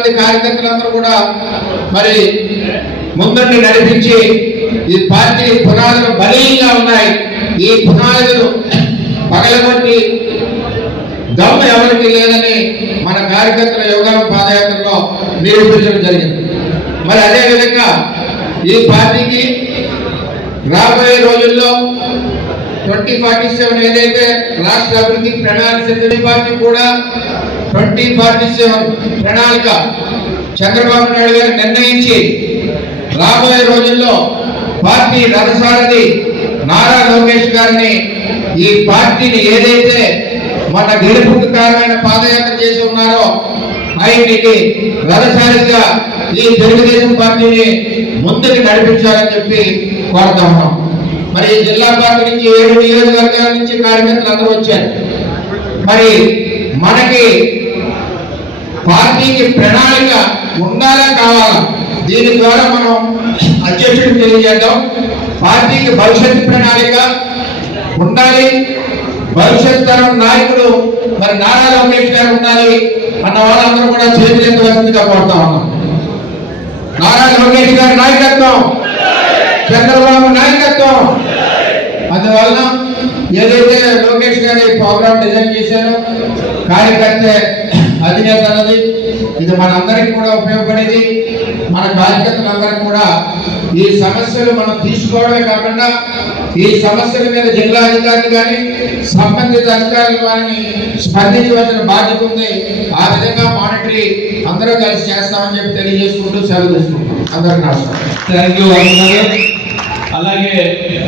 కార్యకర్తలందరూ కూడా మరి ముందుండి నడిపించి ఈ పార్టీ పునాదులు బలీయంగా ఉన్నాయి. ఈ పునాదులు పగలగొట్టి దమ్ము ఎవరికి లేదని మన కార్యకర్తల యోగాల పాదయాత్రలో నిరూపించడం జరిగింది. మరి అదేవిధంగా ఈ పార్టీకి రాబోయే రోజుల్లో 2047 ఏదైతే రాష్ట్ర అభివృద్ధి ప్రణాళిక పార్టీ కూడా 2047 ప్రణాళిక చంద్రబాబు నాయుడు గారు నిర్ణయించి రాబోయే రోజుల్లో పార్టీ రథసారథి నారా లోకేష్ గారిని ఈ పార్టీని ఏదైతే మన గెలుపుకు కారణమైన పాదయాత్ర చేసి ఉన్నారో ఆయనకి రథసారథిగా ఈ తెలుగుదేశం పార్టీని ముందుకు నడిపించాలని చెప్పి కోరుతా ఉన్నాం. మరి జిల్లా పార్టీ నుంచి 7 నియోజకవర్గాల నుంచి కార్యకర్తలు అందరూ వచ్చారు. మరి మనకి పార్టీకి ప్రణాళిక ఉండాలా కావాలా, దీని ద్వారా మనం అధ్యక్షుడికి తెలియజేద్దాం. పార్టీకి భవిష్యత్తు ప్రణాళిక ఉండాలి, భవిష్యత్ తరం నాయకుడు మరి నారా లోకేష్ గారు ఉండాలి అన్న వాళ్ళందరూ కూడా చేతులెత్తవలసిందిగా కోరుతా ఉన్నాం. నారా లోకేష్ గారి నాయకత్వం, చంద్రబాబు నాయకత్వం. అందువల్ల ఏదైతే లోకేష్ గారి ప్రోగ్రామ్ డిజైన్ చేశారో కార్యకర్త అధినేత అన్నది ఇది మనందరికీ కూడా ఉపయోగపడేది. మన కార్యకర్తలందరికీ కూడా ఈ సమస్యలు మనం తీసుకోవడమే కాకుండా ఈ సమస్యల మీద జిల్లా అధికారులు కానీ సంబంధిత అధికారులు కానీ స్పందించవలసిన బాధ్యత ఉంది. ఆ విధంగా మానిటరీ అందరూ కలిసి చేస్తామని చెప్పి తెలియజేసుకుంటూ సెలవు తీసుకుంటాం. అందరికీ నమస్కారం. Thank you. అలాగే